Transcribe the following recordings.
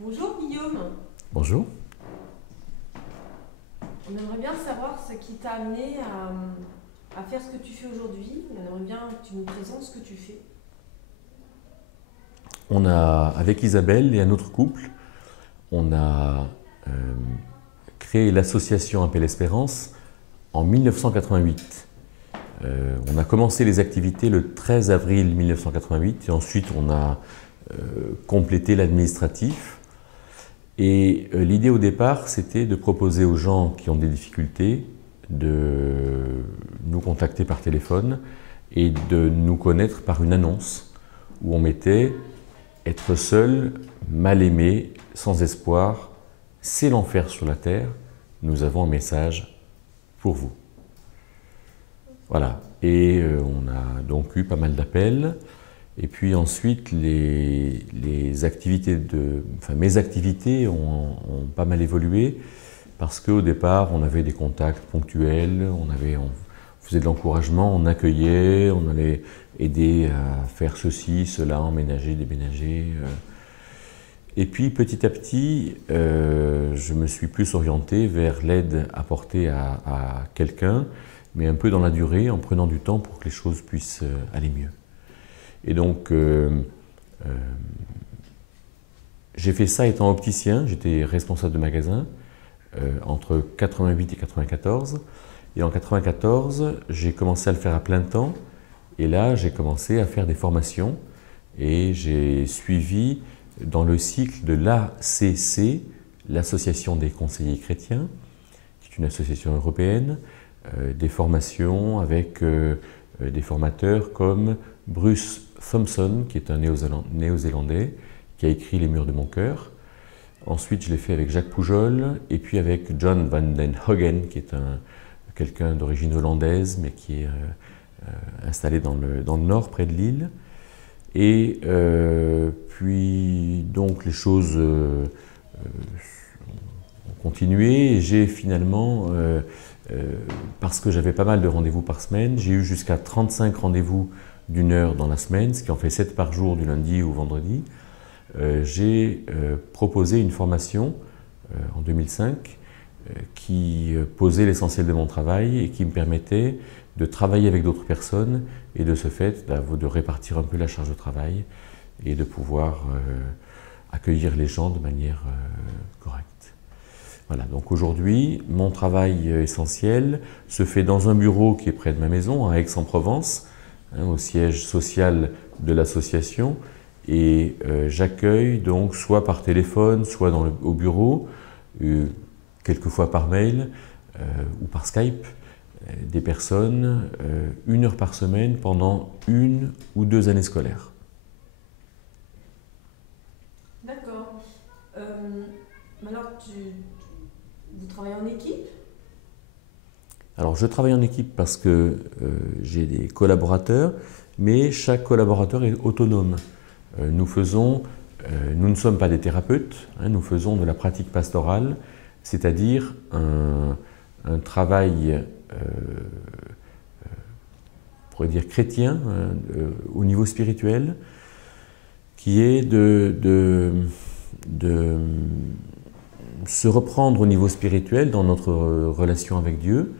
Bonjour Guillaume, Bonjour. on aimerait bien savoir ce qui t'a amené à faire ce que tu fais aujourd'hui. On aimerait bien que tu nous présentes ce que tu fais. On a, avec Isabelle et un autre couple, on a euh, créé l'association Appel Espérance en 1988. On a commencé les activités le 13 avril 1988 et ensuite on a complété l'administratif. Et l'idée au départ, c'était de proposer aux gens qui ont des difficultés de nous contacter par téléphone et de nous connaître par une annonce où on mettait être seul, mal aimé, sans espoir, c'est l'enfer sur la terre. Nous avons un message pour vous. Voilà. Et on a donc eu pas mal d'appels. Et puis ensuite, les activités mes activités ont pas mal évolué parce qu'au départ, on avait des contacts ponctuels, on faisait de l'encouragement, on accueillait, on allait aider à faire ceci, cela, emménager, déménager. Et puis petit à petit, je me suis plus orienté vers l'aide apportée à quelqu'un, mais un peu dans la durée, en prenant du temps pour que les choses puissent aller mieux. Et donc, j'ai fait ça étant opticien, j'étais responsable de magasin entre 88 et 94. Et en 94, j'ai commencé à le faire à plein temps. Et là, j'ai commencé à faire des formations et j'ai suivi dans le cycle de l'ACC, l'Association des conseillers chrétiens, qui est une association européenne, des formations avec des formateurs comme Bruce Thompson, qui est un néo-zélandais, qui a écrit Les murs de mon cœur. Ensuite, je l'ai fait avec Jacques Poujol et puis avec John van den Hoggen, qui est quelqu'un d'origine hollandaise, mais qui est installé dans le nord, près de Lille. Et puis, donc, les choses ont continué. Et j'ai finalement, parce que j'avais pas mal de rendez-vous par semaine, j'ai eu jusqu'à 35 rendez-vous d'une heure dans la semaine, ce qui en fait 7 par jour du lundi au vendredi. J'ai proposé une formation en 2005 qui posait l'essentiel de mon travail et qui me permettait de travailler avec d'autres personnes et de ce fait de répartir un peu la charge de travail et de pouvoir accueillir les gens de manière correcte. Voilà, donc aujourd'hui, mon travail essentiel se fait dans un bureau qui est près de ma maison, à Aix-en-Provence, au siège social de l'association, et j'accueille donc soit par téléphone, soit au bureau, quelquefois par mail ou par Skype, des personnes 1 heure par semaine pendant 1 ou 2 années scolaires. D'accord. Alors, vous travaillez en équipe? Alors je travaille en équipe parce que j'ai des collaborateurs, mais chaque collaborateur est autonome. Nous ne sommes pas des thérapeutes, hein, nous faisons de la pratique pastorale, c'est-à-dire un travail, on pourrait dire chrétien, au niveau spirituel, qui est de se reprendre au niveau spirituel dans notre relation avec Dieu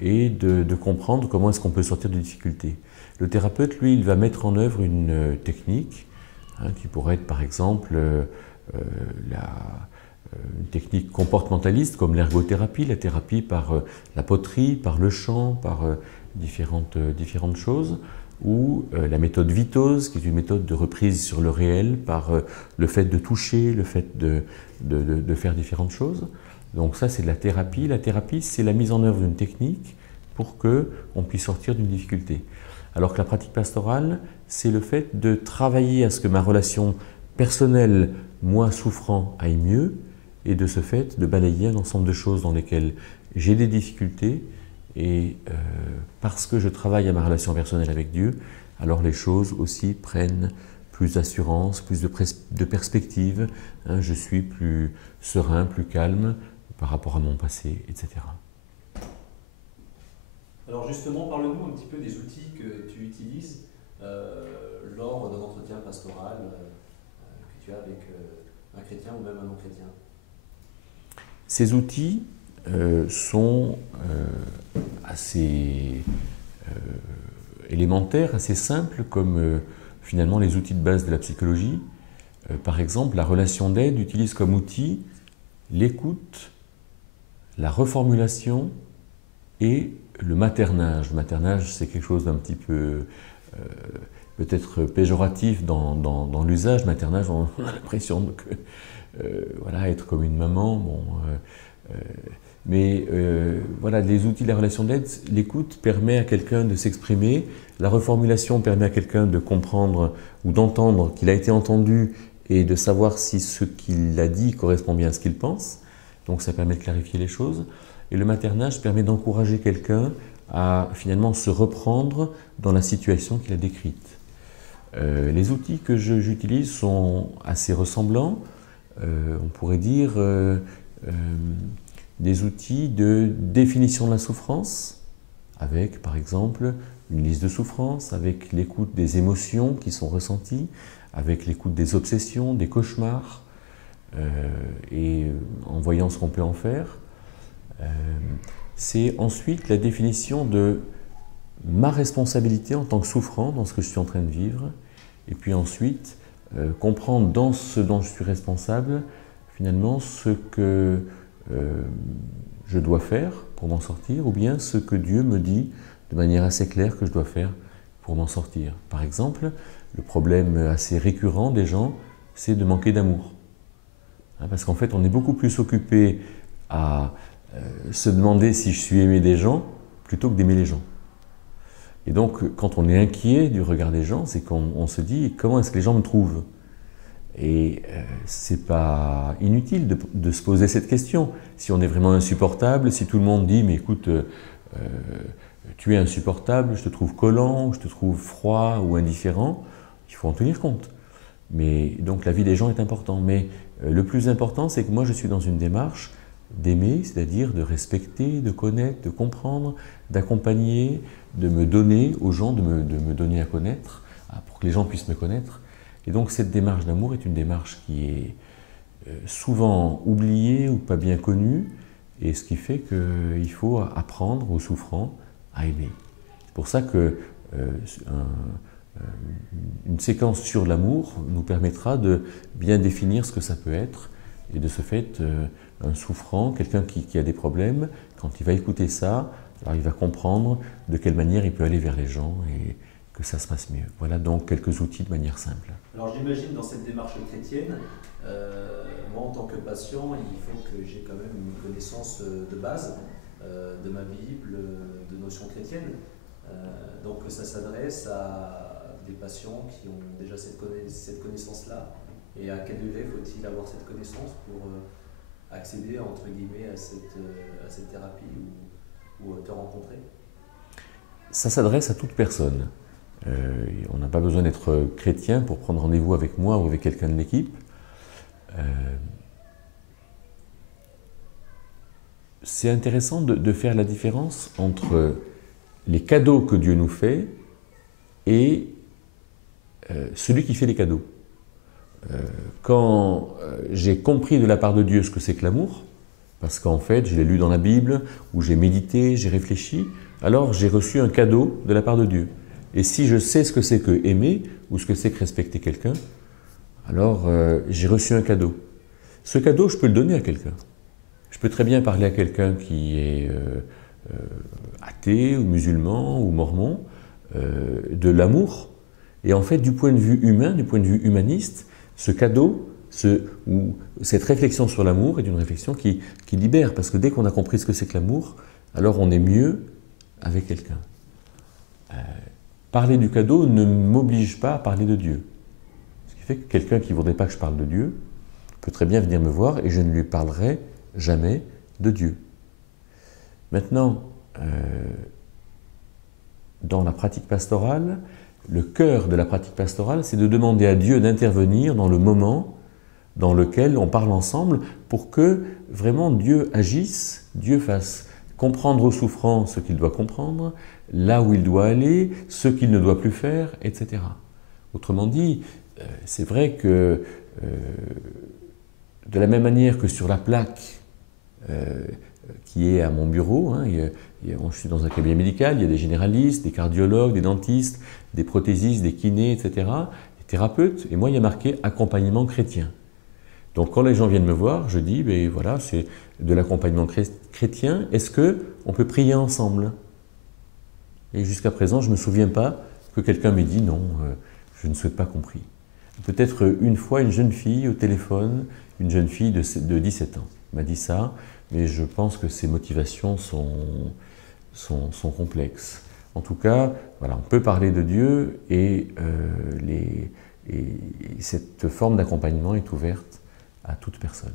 et de comprendre comment est-ce qu'on peut sortir de difficultés. Le thérapeute, lui, il va mettre en œuvre une technique qui pourrait être par exemple une technique comportementaliste comme l'ergothérapie, la thérapie par la poterie, par le chant, par différentes choses, ou la méthode Vitose, qui est une méthode de reprise sur le réel par le fait de toucher, le fait de faire différentes choses. Donc ça, c'est de la thérapie. La thérapie, c'est la mise en œuvre d'une technique pour qu'on puisse sortir d'une difficulté. Alors que la pratique pastorale, c'est le fait de travailler à ce que ma relation personnelle, moi souffrant, aille mieux, et de ce fait de balayer un ensemble de choses dans lesquelles j'ai des difficultés, et parce que je travaille à ma relation personnelle avec Dieu, alors les choses aussi prennent plus d'assurance, plus de perspective, hein, je suis plus serein, plus calme par rapport à mon passé, etc. Alors justement, parle-nous un petit peu des outils que tu utilises lors d'un entretien pastoral que tu as avec un chrétien ou même un non-chrétien? Ces outils sont assez élémentaires, assez simples, comme finalement les outils de base de la psychologie. Par exemple, la relation d'aide utilise comme outil l'écoute, la reformulation et le maternage. Le maternage, c'est quelque chose d'un petit peu peut-être péjoratif dans l'usage. Maternage, on a l'impression que voilà, être comme une maman. Bon, mais voilà, les outils de la relation d'aide, l'écoute permet à quelqu'un de s'exprimer, la reformulation permet à quelqu'un de comprendre ou d'entendre qu'il a été entendu et de savoir si ce qu'il a dit correspond bien à ce qu'il pense. Donc ça permet de clarifier les choses. Et le maternage permet d'encourager quelqu'un à finalement se reprendre dans la situation qu'il a décrite. Les outils que j'utilise sont assez ressemblants. On pourrait dire des outils de définition de la souffrance, avec par exemple une liste de souffrances, avec l'écoute des émotions qui sont ressenties, avec l'écoute des obsessions, des cauchemars, et en voyant ce qu'on peut en faire. C'est ensuite la définition de ma responsabilité en tant que souffrant dans ce que je suis en train de vivre, et puis ensuite comprendre dans ce dont je suis responsable, finalement, ce que je dois faire pour m'en sortir, ou bien ce que Dieu me dit de manière assez claire que je dois faire pour m'en sortir. Par exemple, le problème assez récurrent des gens, c'est de manquer d'amour. Parce qu'en fait, on est beaucoup plus occupé à se demander si je suis aimé des gens plutôt que d'aimer les gens. Et donc, quand on est inquiet du regard des gens, c'est qu'on se dit comment est-ce que les gens me trouvent? Et c'est pas inutile de se poser cette question. Si on est vraiment insupportable, si tout le monde dit mais écoute, tu es insupportable, je te trouve collant, je te trouve froid ou indifférent, il faut en tenir compte. Mais donc la vie des gens est importante. Mais le plus important, c'est que moi je suis dans une démarche d'aimer, c'est-à-dire de respecter, de connaître, de comprendre, d'accompagner, de me donner aux gens, de me donner à connaître, pour que les gens puissent me connaître. Et donc cette démarche d'amour est une démarche qui est souvent oubliée ou pas bien connue, et ce qui fait qu'il faut apprendre aux souffrants à aimer. C'est pour ça que une séquence sur l'amour nous permettra de bien définir ce que ça peut être, et de ce fait, un souffrant, quelqu'un qui a des problèmes, quand il va écouter ça, alors il va comprendre de quelle manière il peut aller vers les gens et que ça se passe mieux. Voilà donc quelques outils de manière simple. Alors j'imagine dans cette démarche chrétienne, moi en tant que patient, il faut que j'ai quand même une connaissance de base de ma Bible, de notions chrétiennes. Donc ça s'adresse à des patients qui ont déjà cette connaissance-là. Et à quel degré faut-il avoir cette connaissance pour accéder entre guillemets à cette thérapie ou te rencontrer? Ça s'adresse à toute personne. On n'a pas besoin d'être chrétien pour prendre rendez-vous avec moi ou avec quelqu'un de l'équipe. C'est intéressant de faire la différence entre les cadeaux que Dieu nous fait et celui qui fait les cadeaux. Quand j'ai compris de la part de Dieu ce que c'est que l'amour, parce qu'en fait je l'ai lu dans la Bible, ou j'ai médité, j'ai réfléchi, alors j'ai reçu un cadeau de la part de Dieu. Et si je sais ce que c'est que aimer, ou ce que c'est que respecter quelqu'un, alors j'ai reçu un cadeau. Ce cadeau, je peux le donner à quelqu'un. Je peux très bien parler à quelqu'un qui est athée, ou musulman, ou mormon, de l'amour. Et en fait, du point de vue humain, du point de vue humaniste, ce cadeau, ou cette réflexion sur l'amour est une réflexion qui libère. Parce que dès qu'on a compris ce que c'est que l'amour, alors on est mieux avec quelqu'un. Parler du cadeau ne m'oblige pas à parler de Dieu. Ce qui fait que quelqu'un qui ne voudrait pas que je parle de Dieu peut très bien venir me voir et je ne lui parlerai jamais de Dieu. Maintenant, dans la pratique pastorale, le cœur de la pratique pastorale, c'est de demander à Dieu d'intervenir dans le moment dans lequel on parle ensemble pour que vraiment Dieu agisse, Dieu fasse comprendre aux souffrants ce qu'il doit comprendre, là où il doit aller, ce qu'il ne doit plus faire, etc. Autrement dit, c'est vrai que De la même manière que sur la plaque qui est à mon bureau, hein, je suis dans un cabinet médical, il y a des généralistes, des cardiologues, des dentistes, des prothésistes, des kinés, etc., des thérapeutes, et moi il y a marqué accompagnement chrétien. Donc quand les gens viennent me voir, je dis, ben voilà, c'est de l'accompagnement chrétien, est-ce qu'on peut prier ensemble? Et jusqu'à présent, je ne me souviens pas que quelqu'un m'ait dit non, je ne souhaite pas qu'on prie. Peut-être une fois, une jeune fille au téléphone, une jeune fille de 17 ans m'a dit ça, mais je pense que ses motivations sont complexes. En tout cas, voilà, on peut parler de Dieu et cette forme d'accompagnement est ouverte à toute personne.